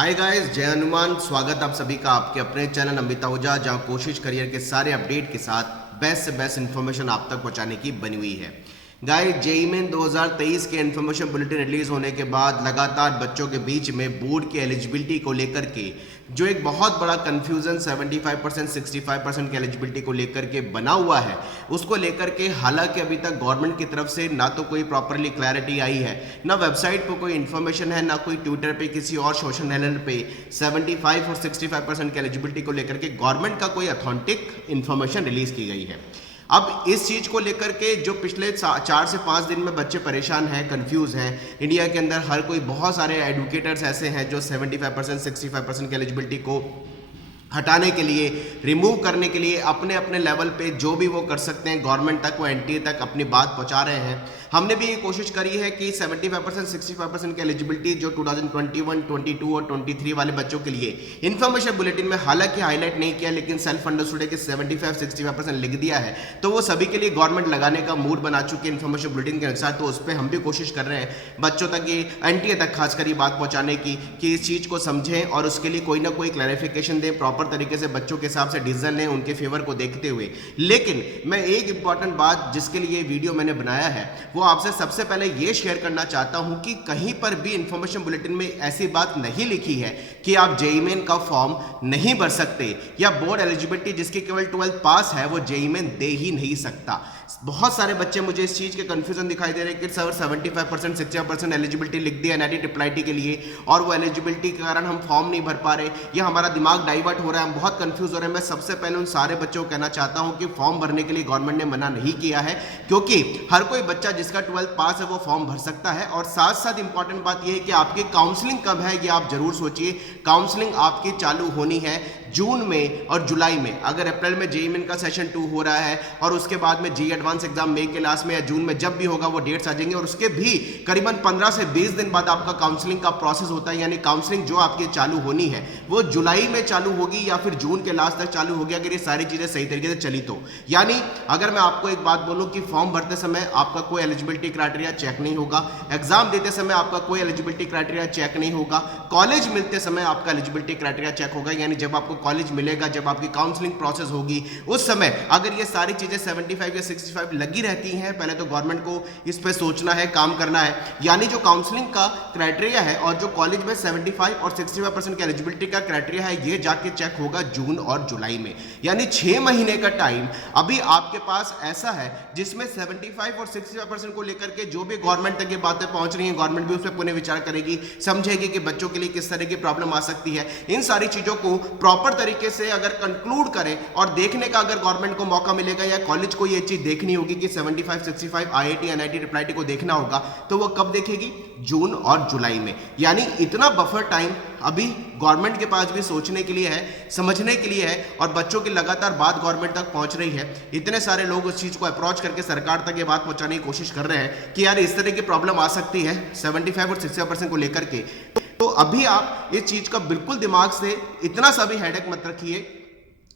Hi guys, जय हनुमान। स्वागत आप सभी का आपके अपने चैनल अमित आहूजा, जहां कोशिश करियर के सारे अपडेट के साथ बेस्ट से बेस्ट इन्फॉर्मेशन आप तक पहुंचाने की बनी हुई है। गाइस, जेईई मेन 2023 के इन्फॉर्मेशन बुलेटिन रिलीज होने के बाद लगातार बच्चों के बीच में बोर्ड की एलिजिबिलिटी को लेकर के जो एक बहुत बड़ा कंफ्यूजन 75% 65% की एलिजिबिलिटी को लेकर के बना हुआ है, उसको लेकर के हालांकि अभी तक गवर्नमेंट की तरफ से ना तो कोई प्रॉपरली क्लैरिटी आई है, ना वेबसाइट पर कोई इन्फॉर्मेशन है, ना कोई ट्विटर पे किसी और सोशल हैंडल पे 75 और 65% की एलिजिबिलिटी को लेकर के गवर्नमेंट का कोई अथेंटिक इन्फॉर्मेशन रिलीज की गई है। अब इस चीज को लेकर के जो पिछले 4 से 5 दिन में बच्चे परेशान हैं, कंफ्यूज हैं। इंडिया के अंदर हर कोई, बहुत सारे एडुकेटर्स ऐसे हैं जो 75% 65% की एलिजिबिलिटी को हटाने के लिए, रिमूव करने के लिए अपने अपने लेवल पे जो भी वो कर सकते हैं गवर्नमेंट तक, वो एनटीए तक अपनी बात पहुंचा रहे हैं। हमने भी ये कोशिश करी है कि 75% 65% की एलिजिबिलिटी जो 2021, 22 और 23 वाले बच्चों के लिए इन्फॉर्मेशन बुलेटिन में हालांकि हाईलाइट नहीं किया, लेकिन सेल्फ अंडरस्टूड है कि 75-65% लिख दिया है, तो वो सभी के लिए गवर्नमेंट लगाने का मूड बना चुकी है इन्फॉर्मेशन बुलेटिन के अनुसार। तो उस पर हम भी कोशिश कर रहे हैं बच्चों तक, ये एनटीए तक खासकर ये बात पहुंचाने की कि इस चीज़ को समझें और उसके लिए कोई ना कोई क्लैरिफिकेशन दें, प्रॉपर तरीके से बच्चों के हिसाब से डिसीजन लें उनके फेवर को देखते हुए। लेकिन मैं एक इंपॉर्टेंट बात जिसके लिए वीडियो मैंने बनाया है वो आपसे सबसे पहले ये शेयर करना चाहता हूं कि कहीं पर भी इंफॉर्मेशन बुलेटिन में ऐसी बात नहीं लिखी है कि आप जेईई मेन का फॉर्म नहीं भर सकते, या बोर्ड एलिजिबिलिटी जिसकी केवल 12th पास है वो जेईई मेन दे ही नहीं सकता। बहुत सारे बच्चे मुझे इस चीज के कंफ्यूजन दिखाई दे रहे हैं कि सर 75% 65% एलिजिबिलिटी लिख दी एनआईटी ट्रिपल आईटी के लिए और वो एलिजिबिलिटी के कारण हम फॉर्म नहीं भर पा रहे, या हमारा दिमाग डाइवर्ट हो रहा है, हम बहुत कंफ्यूज हो रहे हैं। मैं सबसे पहले उन सारे बच्चों को कहना चाहता हूं कि फॉर्म भरने के लिए गवर्नमेंट ने मना नहीं किया है, क्योंकि हर कोई बच्चा जिसका 12th पास है वो फॉर्म भर सकता है। और साथ साथ इंपॉर्टेंट बात यह है कि आपकी काउंसलिंग कब है ये आप जरूर सोचिए। काउंसलिंग आपकी चालू होनी है जून में और जुलाई में। अगर अप्रैल में जेईई मेन का सेशन 2 हो रहा है और उसके बाद में जेईई एडवांस एग्जाम मई के लास्ट में या जून में जब भी होगा वो डेट्स आ जाएंगे, और उसके भी करीबन 15 से 20 दिन बाद आपका काउंसलिंग का प्रोसेस होता है। यानी काउंसलिंग जो आपकी चालू होनी है वो जुलाई में चालू होगी या फिर जून के लास्ट तक चालू होगी, अगर ये सारी चीजें सही तरीके से चली तो। यानी अगर मैं आपको एक बात बोलूं कि फॉर्म भरते समय आपका कोई एलिजिबिलिटी क्राइटेरिया चेक नहीं होगा, एग्जाम देते समय आपका कोई एलिजिबिलिटी क्राइटेरिया चेक नहीं होगा, कॉलेज मिलते समय आपका एलिजिबिलिटी क्राइटेरिया चेक होगा। यानी जब आपको कॉलेज मिलेगा, जब आपकी काउंसलिंग प्रोसेस होगी, उस समय अगर ये सारी चीजें 75 या 65 लगी रहती हैं, पहले तो गवर्नमेंट को इस पे सोचना है, काम करना है। यानी जो काउंसलिंग का क्राइटेरिया है और जो कॉलेज में 75 और 65% की एलिजिबिलिटी का क्राइटेरिया है, ये जाके चेक होगा जून और जुलाई में। यानी 6 महीने का टाइम अभी आपके पास ऐसा है जिसमें 75 और 65% को लेकर के जो भी गवर्नमेंट तक ये बातें पहुंच रही हैं, गवर्नमेंट भी उस पर पुनः विचार करेगी, समझेगी कि बच्चों के लिए किस तरह की प्रॉब्लम आ सकती है। इन सारी चीजों को प्रॉपर तरीके से अगर कंक्लूड करें और देखने का अगर गवर्नमेंट को मौका मिलेगा या कॉलेज को ये चीज देखनी होगी कि 75 65 आईआईटी एनआईटी ट्रिपल आईटी को देखना होगा, तो वो कब देखेगी? जून और जुलाई में। यानी इतना बफर टाइम अभी गवर्नमेंट के पास भी सोचने के लिए है, समझने के लिए है, और बच्चों की लगातार बात गवर्नमेंट तक पहुंच रही है। इतने सारे लोग उस चीज को अप्रोच करके सरकार तक ये बात पहुंचाने की कोशिश कर रहे हैं कि यार इस तरह की प्रॉब्लम आ सकती है 75 और 65% को लेकर के। तो अभी आप इस चीज का बिल्कुल दिमाग से इतना सा भी हेडेक मत रखिए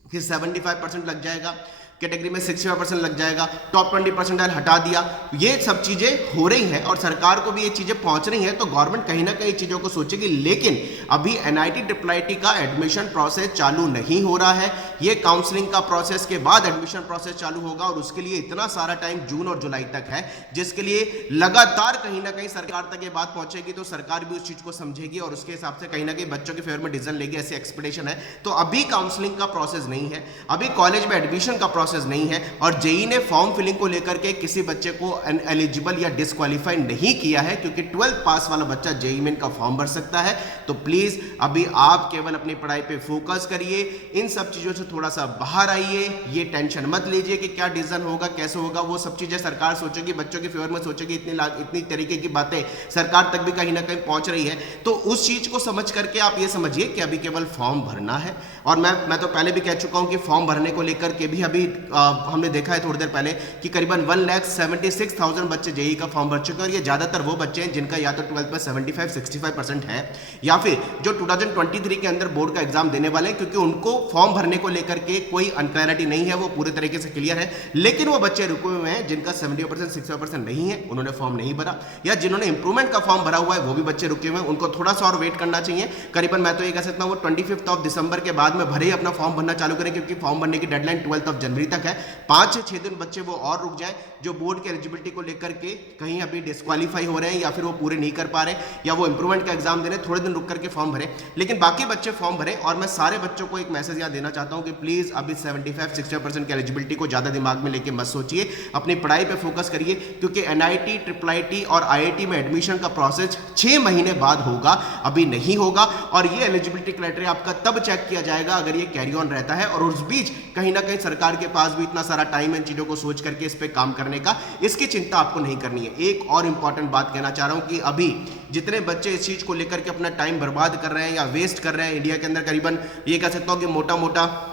कि 75% लग जाएगा, कैटेगरी में 65% लग जाएगा, टॉप 20% हटा दिया। ये सब चीजें हो रही हैं और सरकार को भी ये चीजें पहुंच रही हैं, तो गवर्नमेंट कहीं ना कहीं चीजों को सोचेगी। लेकिन अभी एनआईटी ट्रिपल आईटी का एडमिशन प्रोसेस चालू नहीं हो रहा है, ये काउंसलिंग का प्रोसेस के बाद एडमिशन प्रोसेस चालू होगा, और उसके लिए इतना सारा टाइम जून और जुलाई तक है, जिसके लिए लगातार कहीं ना कहीं सरकार तक ये बात पहुंचेगी, तो सरकार भी उस चीज को समझेगी और उसके हिसाब से कहीं ना कहीं बच्चों के फेवर में डिसीजन लेगी, ऐसी एक्सपेक्टेशन है। तो अभी काउंसलिंग का प्रोसेस नहीं है, अभी कॉलेज में एडमिशन का प्रोसेस नहीं है, और जेईई ने फॉर्म फिलिंग को लेकर के किसी बच्चे को एलिजिबल या डिस्क्वालीफाई नहीं किया है, क्योंकि 12th पास वाला बच्चा जेईई मेन का फॉर्म भर सकता है। तो प्लीज अभी आप केवल अपनी पढ़ाई पे फोकस करिए, इन सब चीजों से थोड़ा सा बाहर आइए, ये टेंशन मत लीजिए कि क्या डिसीजन होगा, कैसे होगा, वो सब चीजें सरकार सोचेगी, बच्चों के फेवर में सोचेगी। इतनी तरीके की बातें सरकार तक भी कहीं ना कहीं पहुंच रही है, तो उस चीज को समझ करके आप ये समझिए कि अभी केवल फॉर्म भरना है। और मैं तो पहले भी कह चुका हूं कि फॉर्म भरने को लेकर के भी अभी हमने देखा है थोड़ी देर पहले कि करीबन 1,76,000 बच्चे जेईई का फॉर्म भर चुके हैं और ये ज़्यादातर वो बच्चे हैं जिनका या तो 12th में 75-65% है या फिर जो 2023 के अंदर बोर्ड का एग्जाम देने वाले हैं, क्योंकि उनको फॉर्म भरने को लेकर के कोई अनक्लैरिटी नहीं है, वो पूरे तरीके से क्लियर है। लेकिन वो बच्चे रुके हुए हैं जिनका 70% 65% नहीं है, उन्होंने फॉर्म नहीं भरा, या जिन्होंने इंप्रूवमेंट का फॉर्म भरा हुआ है वो भी बच्चे रुके हुए हैं, उनको थोड़ा सा और वेट करना चाहिए। करीबन मैं तो ये कह सकता हूँ वो 25 दिसंबर के बाद में भरे ही अपना फॉर्म भरना चालू करें, क्योंकि फॉर्म भरने की डेडलाइन 12 जनवरी तक है। 5 से 6 दिन बच्चे वो और रुक जाए जो बोर्ड के एलिजिबिलिटी को लेकर के कहीं अभी डिस्क्वालीफाई हो रहे हैं या फिर वो पूरे नहीं कर पा रहे या वो इंप्रूवमेंट का एग्जाम दे रहे, थोड़े दिन रुक करके फॉर्म भरे, लेकिन बाकी बच्चे फॉर्म भरे। और मैं सारे बच्चों को एक मैसेज यहाँ देना चाहता हूँ कि प्लीज अभी 75-60% की एलिजिबिलिटी को ज्यादा दिमाग में लेके मत सोचिए, अपनी पढ़ाई पे फोकस करिए, क्योंकि एनआईटी, IIIT और आईआईटी में एडमिशन का प्रोसेस 6 महीने बाद होगा, अभी नहीं होगा। और ये एलिजिबिलिटी क्राइटेरिया आपका तब चेक किया जाएगा अगर ये कैरी ऑन रहता है, और उस बीच कहीं ना कहीं सरकार के पास भी इतना सारा टाइम इन चीजों को सोच करके इस पे काम करने का, इसकी चिंता आपको नहीं करनी है। एक और इंपॉर्टेंट बात कहना चाह रहा हूं कि अभी जितने बच्चे इस चीज को लेकर के अपना टाइम बर्बाद कर रहे हैं या वेस्ट कर रहे हैं, इंडिया के अंदर करीबन ये कह सकता हूं कि मोटा मोटा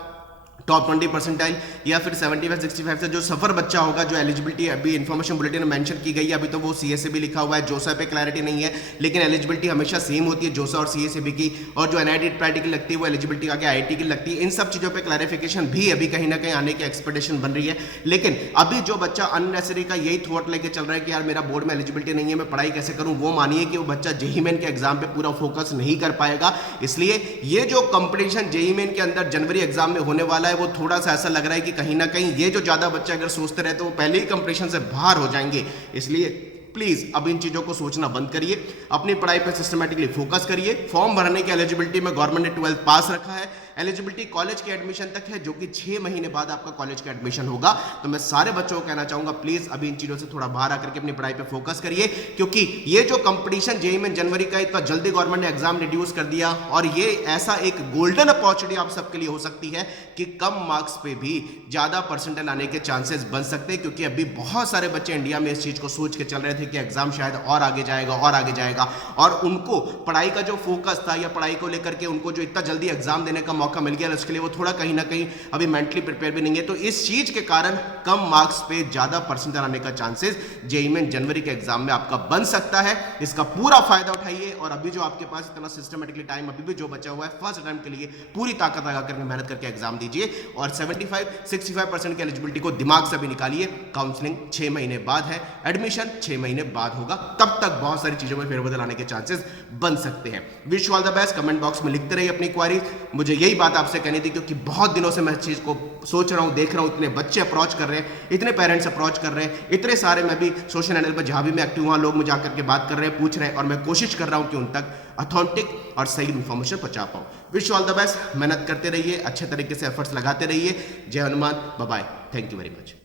टॉप 20 परसेंटाइल या फिर 75-65 से जो सफर बच्चा होगा, जो एलिजिबिलिटी अभी इन्फॉर्मेशन बुलेटिन में मेंशन की गई है, अभी तो वो सीएसए भी लिखा हुआ है, जोसा पे क्लैरिटी नहीं है, लेकिन एलिजिबिलिटी हमेशा सेम होती है जोसा और सीएसए की, और जो एनआईटी की लगती है वो एलिजिबिलिटी आगे आईआईटी की लगती है। इन सब चीजों पर क्लैरिफिकेशन भी अभी कहीं ना कहीं आने की एक्सपेक्टेशन बन रही है। लेकिन अभी जो बच्चा अननेसेसरी का यही थॉट लेके चल रहा है कि यार मेरा बोर्ड में एलिजिबिलिटी नहीं है, मैं पढ़ाई कैसे करूं, वो मानिए कि वो बच्चा जेईई मेन के एग्जाम पे पूरा फोकस नहीं कर पाएगा। इसलिए ये जो कंपटीशन जेईई मेन के अंदर जनवरी एग्जाम में होने वाला है, वो थोड़ा सा ऐसा लग रहा है कि कहीं ना कहीं ये जो ज्यादा बच्चे अगर सोचते रहे तो वो पहले ही कंपटीशन से बाहर हो जाएंगे। इसलिए प्लीज अब इन चीजों को सोचना बंद करिए, अपनी पढ़ाई पर सिस्टमैटिकली फोकस करिए। फॉर्म भरने की एलिजिबिलिटी में गवर्नमेंट ने 12th पास रखा है, एलिजिबिलिटी कॉलेज के एडमिशन तक है, जो कि 6 महीने बाद आपका कॉलेज का एडमिशन होगा। तो मैं सारे बच्चों को कहना चाहूंगा प्लीज अभी इन चीजों से थोड़ा बाहर आकर के अपनी पढ़ाई पे फोकस करिए, क्योंकि ये जो कंपटीशन जेईई में जनवरी का इतना जल्दी गवर्नमेंट ने एग्जाम रिड्यूस कर दिया, और ये ऐसा एक गोल्डन अपॉर्चुनिटी आप सबके लिए हो सकती है कि कम मार्क्स पे भी ज्यादा परसेंटाइल आने के चांसेस बन सकते हैं, क्योंकि अभी बहुत सारे बच्चे इंडिया में इस चीज को सोच के चल रहे थे कि एग्जाम शायद और आगे जाएगा और आगे जाएगा, और उनको पढ़ाई का जो फोकस था या पढ़ाई को लेकर के उनको जो इतना जल्दी एग्जाम देने का मौका मिल गया, उसके लिए वो थोड़ा कहीं ना कहीं अभी मेंटली प्रिपेयर भी नहीं है। तो इस चीज के कारण कम मार्क्स पे ज्यादा परसेंटाइल आने का चांसेस जेईई में जनवरी के एग्जाम में आपका बन सकता है। इसका पूरा फायदा उठाइए, और अभी जो आपके पास इतना सिस्टमेटिकली टाइम अभी भी जो बचा हुआ है, फर्स्ट अटेम्प्ट के लिए पूरी ताकत लगा करके मेहनत करके एग्जाम दीजिए, और 75-65% की एलिजिबिलिटी को दिमाग से भी निकालिए। काउंसलिंग 6 महीने बाद है, एडमिशन 6 महीने बाद होगा, तब तक बहुत सारी चीजों में फेरबदल आने के चांसेस बन सकते हैं। Wish you all the best. Comment box में लिखते रहिए अपनी क्वारी, मुझे यही बात आपसे कहनी थी, क्योंकि बहुत दिनों से मैं इस चीज को सोच रहा हूं, देख रहा हूं, इतने बच्चे अप्रोच कर रहे हैं, इतने पेरेंट्स अप्रोच कर रहे हैं, इतने सारे, मैं भी सोशल हैंडल पर जहां भी मैं एक्टिव, वहां लोग मुझे आकर के बात कर रहे हैं, पूछ रहे हैं, और मैं कोशिश कर रहा हूं कि उन तक ऑथेंटिक और सही इंफॉर्मेशन पहुंचा पाऊं। Wish you all the best. मेहनत करते रहिए, अच्छे तरीके से एफर्ट्स लगाते रहिए। जय Hanuman, bye bye, thank you very much.